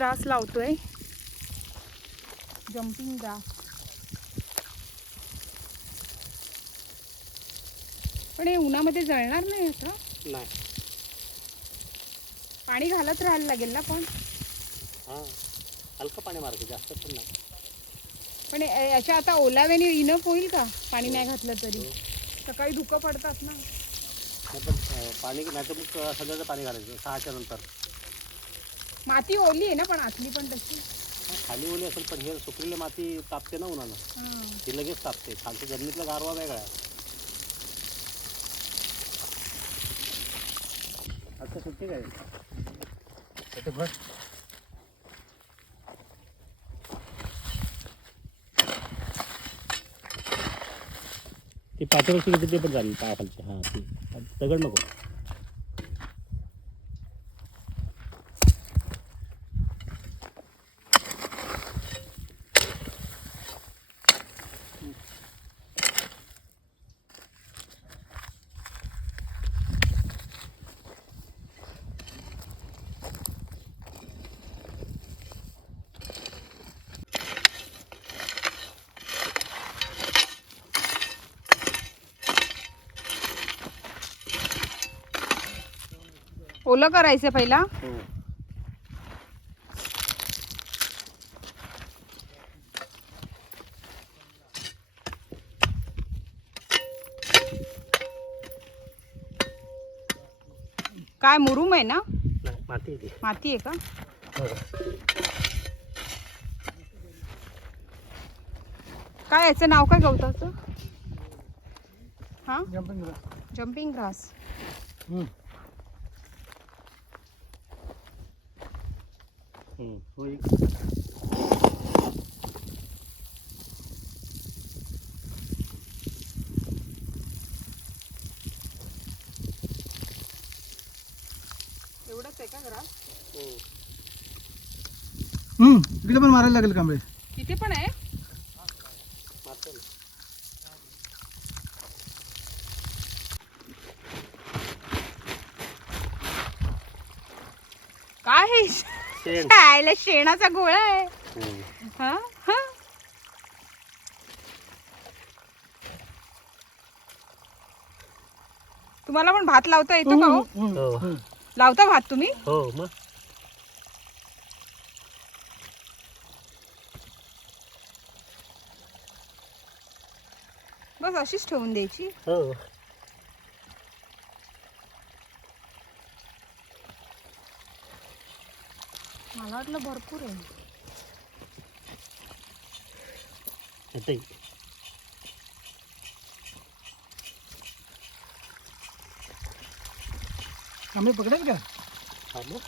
Grass लावतोय. Jumping grass पण हे उन्हामध्ये जळणार नाही असं? नाही. पाणी घालत राहायला लागेल ना पण? हां. हलकं पाणी मारायचं जास्त पण नाही. पण याच्या आता ओलाव्याने इनफ होईल का? पाणी नाही घातलं तरी. सकाळी धुकं पडतात ना. पण पाणी नाही तर मग सगळ्याचं पाणी घालायचं सहाच्या नंतर. माती ओली आहे ना पण आतली पण तशी. खाली ओली असेल पण हे सुकलेली माती तापते ना उन्हानं हां. ती लगेच तापते. खालच्या जमिनीतला गारवा वेगळा आहे. आता सुट्टी काय? ते बस ती पाठीवरची किती ते पण झाली पायाखालची. हां ती. दगड नको. ओलं करायचं पहिला. काय मुरुम आहे ना? नाही माती माती आहे का? हो. काय याचं नाव काय गवताचं? हा? जंपिंग जम्पिंग ग्रास एक एवढंच आहे का हो. हम्म इकडे पण मारायला लागेल कांबळे तिथे पण आहे. काय हे? शेण. खायला शेणाचा गोळा आहे. हा हा. तुम्हाला पण भात लावता येतो का हो? हो. लावता भात तुम्ही? हो मग. बस अशीच ठेवून द्यायची. हो. वाटलं भरपूर आहे. कांबळे पकडेल का? हा मग.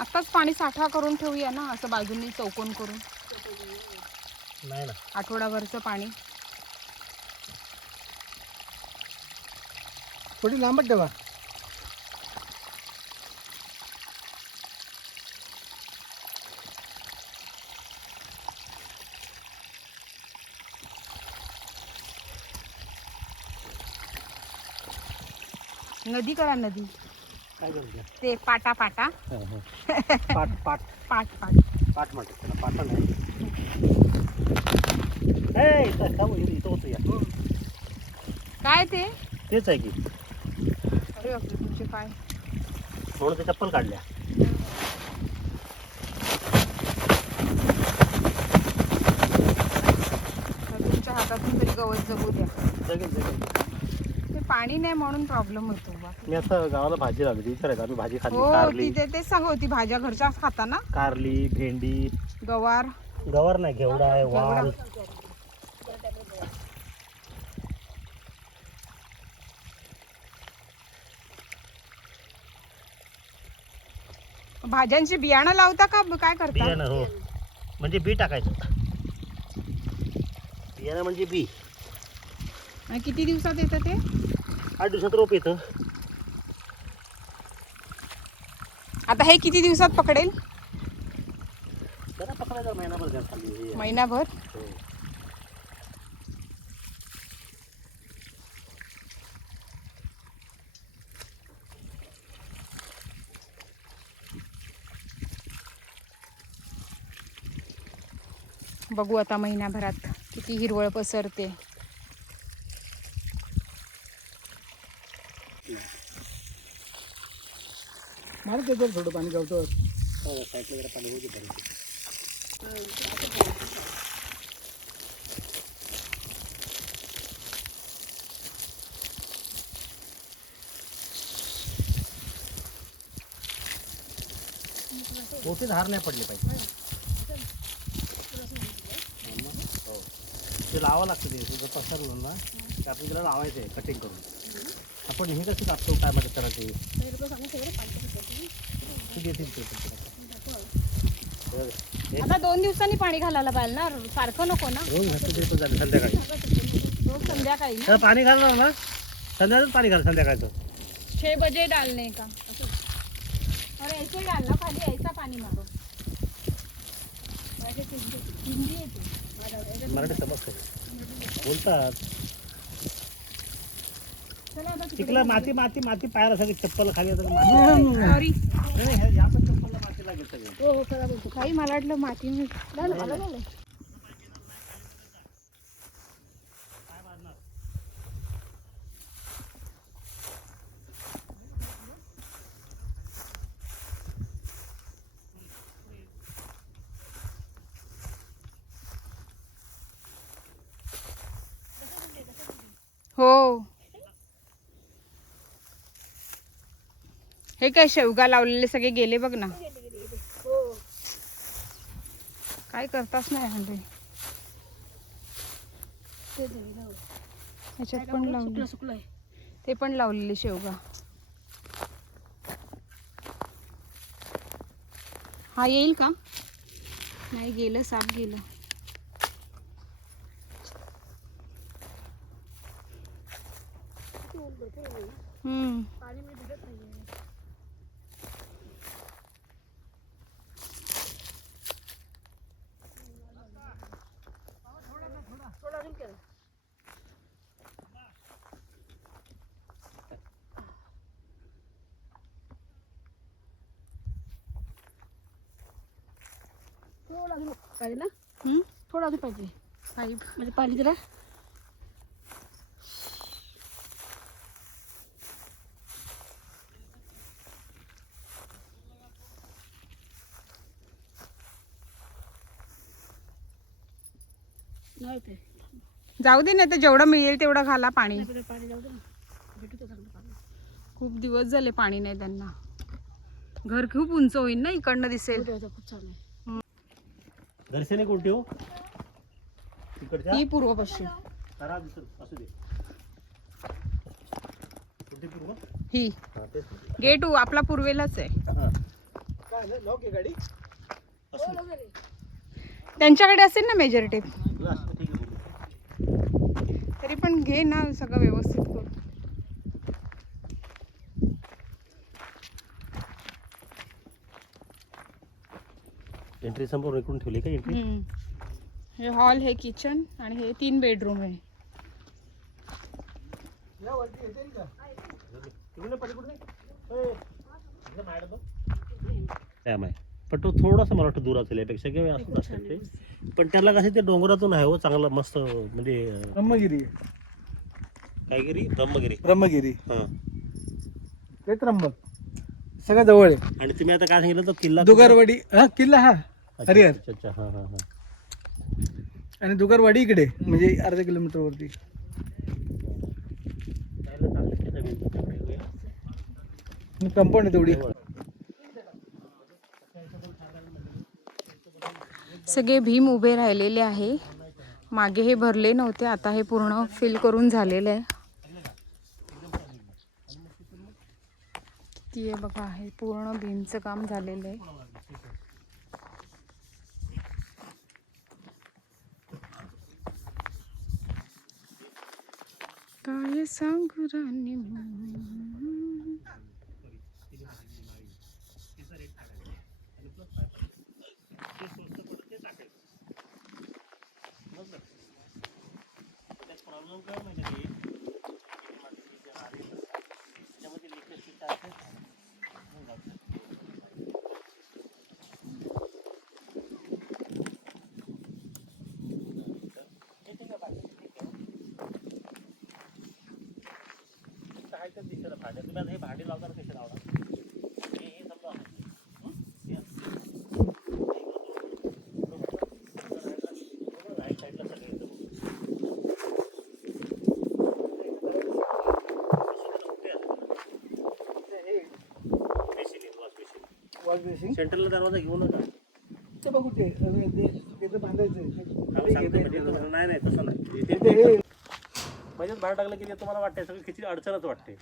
आत्ताच पाणी साठा करून ठेवूया ना असं बाजूनी चौकोन करून. नाही ना. आठवडाभरचं पाणी. थोडी लांबच ठेवा नदी करा नदी. काय ते पाटा पाटा. पाट पाट. पाट पाट. पाट म्हणतात त्याला पाटा नाही. काय ते? तेच आहे की. बापरे तुमचे काय म्हणून ते चप्पल काढल्या. तर तुमच्या हातातून तरी गवत जगू द्या. जगेल जगेल. ते पाणी नाही म्हणून प्रॉब्लेम होतो बा. मी आता गावाला भाजी लावली विचारायचं आम्ही भाजी खाल्ली हो कारली. तिथे तेच सांगत होती भाज्या घरच्या खाता ना कारली भेंडी. गवार. गवार नाही घेवडा आहे वाल. भाज्यांची बियाणं लावता का? ब- काय करता? बियाणं हो. म्हणजे बी टाकायचं. बियाणं म्हणजे बी. आणि किती दिवसात येतं ते? आठ दिवसात रोप येतं. आता हे किती दिवसात पकडेल? त्याला पकडायचा महिनाभर. महिनाभर? बघू आता महिन्याभरात किती हिरवळ पसरते थोडं पाणी गवतो साईडला जरा पाणी. मोठे धार नाही पडले पाहिजे हो. ते लावावं लागतं ते जर पसरलं ना. ते आपण त्याला लावायचं आहे कटिंग करून. आपण हे कसं कापतो काय मध्ये करायचे? ते देतील ते. हे. आता दोन दिवसांनी पाणी घालायला पाहिजे ना सारखं नको ना. रोज घातलं तरी पण झालं संध्याकाळी. रोज संध्याकाळी ना. त्याला पाणी घालणार ना संध्याकाळीच पाणी घाल संध्याकाळचं. छे बजे डालने का? और ऐसे डालना खाली ऐसा पाणी मारो हिंदी येते. मराठी समजतं. बोलतात. तिकडला माती माती माती पायाला सगळी चप्पल खाली आता माती लागेल सगळी हो हो खरा बोलतो. काही मला वाटलं माती हे काय शेवगा लावलेले सगळे गेले बघ ना. काय करताच नाही हल्ली ह्याच्यात पण लावले ते पण लावलेले शेवगा. हा येईल का? नाही गेलं साप गेलं. हम्म थोडा अजून पाहिजे ना? थोडा अजून पाहिजे. पाईप म्हणजे पाणी जरा. ते. जाऊ दे नाही तर जेवढं मिळेल तेवढं घाला पाणी. पण पाणी पाणी. खूप दिवस झाले पाणी नाही त्यांना. घर खूप उंच होईल ना इकडनं दिसेल. हो, खूप दर्शनी कोणती हो? तिकडच्या? ही पूर्व पश्चिम. करा दिसत असू दे. कोणती पूर्व? ही. हा तेच. गेट आपला पूर्वेलाच आहे. हा. काय झालं? गाडी? त्यांच्याकडे असेल ना मेजर टेप तुला असं ठीक आहे बघू. तरी पण घे ना सगळं व्यवस्थित करून. एंट्री समोर इकडून ठेवली का एंट्री. हे हॉल हे किचन आणि हे तीन बेडरूम आहे. डॅम पण तो थोडासा मला वाटतं दूर असेल यापेक्षा किंवा असं असेल ते. पण त्याला कसं ते डोंगरातून आहे हो चांगलं मस्त म्हणजे ब्रह्मगिरी. काय गिरी? ब्रह्मगिरी. ब्रह्मगिरी. हां. ते त्र्यंबक सगळं जवळ आहे. आणि तुम्ही आता काय सांगितलं तो किल्ला दुगारवाडी हा किल्ला हा. हरिहर. अच्छा अच्छा हां हां हां. आणि दुगारवाडी इकडे म्हणजे अर्धा किलोमीटर वरती. कंपाऊंड आहे तेवढी. सगळे भीम उभे राहिलेले आहे. मागे हे भरले नव्हते आता हे पूर्ण फिल करून झालेलं आहे. किती आहे बघा हे पूर्ण भीमचं काम झालेलं आहे. काय सांगू राणी प्रॉब्लेम काय माहिती आहे त्याच्यामध्ये लिकेज किती आहे भांडे तुम्ही आता हे भांडी लावणार कसे लावणार हे हे समजा हं? हे. राईट साईडला सगळे सेंटरला दरवाजा घेऊ नका ते बघू ते बांधायचं म्हणजे नाही नाही तसं नाही म्हणजेच बाहेर टाकलं की ते तुम्हाला वाटते सगळी खिचडी अडचणच वाटते.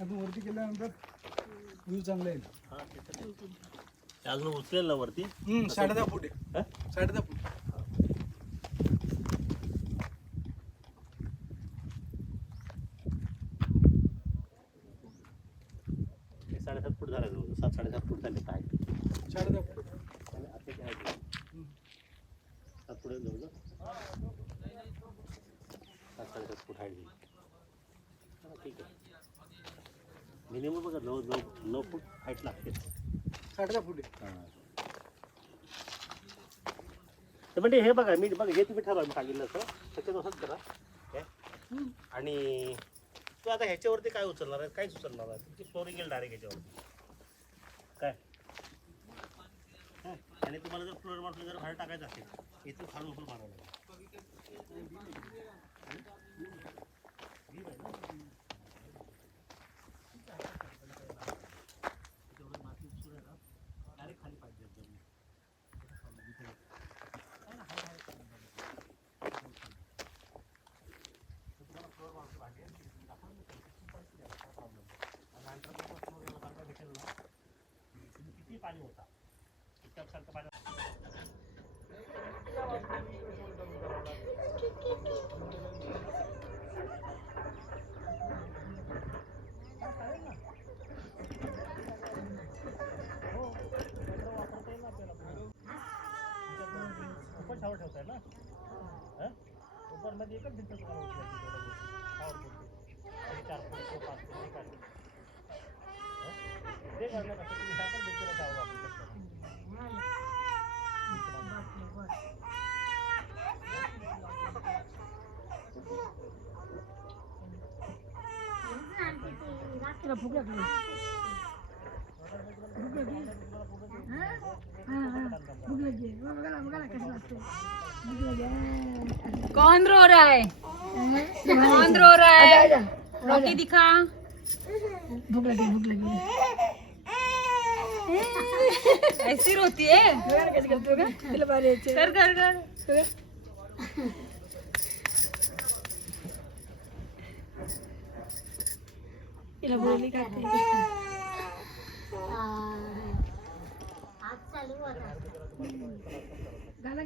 अजून वरती केल्यानंतर व्ह्यू चांगला येईल. हा, अजून उचलेल ना वरती? हम्म, साडे दहा फूट आहे? साडे दहा फूट हे साडेसात फूट झालं जवळ सात साडेसात फूट झाले काय साडे दहा फूट आता काय आहे? सात फूट जवळ सात साडेसात फूट हाईट झाली ठीक आहे. मिनिमम बघा नऊ नऊ नऊ फूट हाईट लागते. दहा फूट तर म्हणजे हे बघा मी बघा हे तुम्ही ठरवा मी सांगितलं असं त्याच्यानुसार करा. काय आणि तू आता ह्याच्यावरती काय उचलणार आहे काहीच उचलणार आहे तुमची फ्लोरिंग येईल डायरेक्ट ह्याच्यावरती. काय? हं? आणि तुम्हाला जर फ्लोअर मारलं जर बाहेर टाकायचं असेल इथून खालून उचलून मारावं लागेल डायरेक्ट खाली पाहिजे एकदम. किती पाणी होता सारखं पाणी पण शावर ठेवताय ना हं? पण मध्ये एकच भिंत तुम्हाला उचलायची तेवढं शावर पुरती. आणि चार फूट किंवा पाच फूट एक आहे. हं? ते करण्यापेक्षा तुम्ही ह्या पण भिंतीला शावर वापरू शकता. तिला भूक लागली भूक लागली हा? हा, हा. भूक लागली कसं लागतं भूक लागली कौन रो रहा है? कौन रो रहा है? रोटी दिखा। भूक लागली भूक लागली ऐसी रोती है। बाहेर यायचं कर कर कर। तिला बोलली का गाला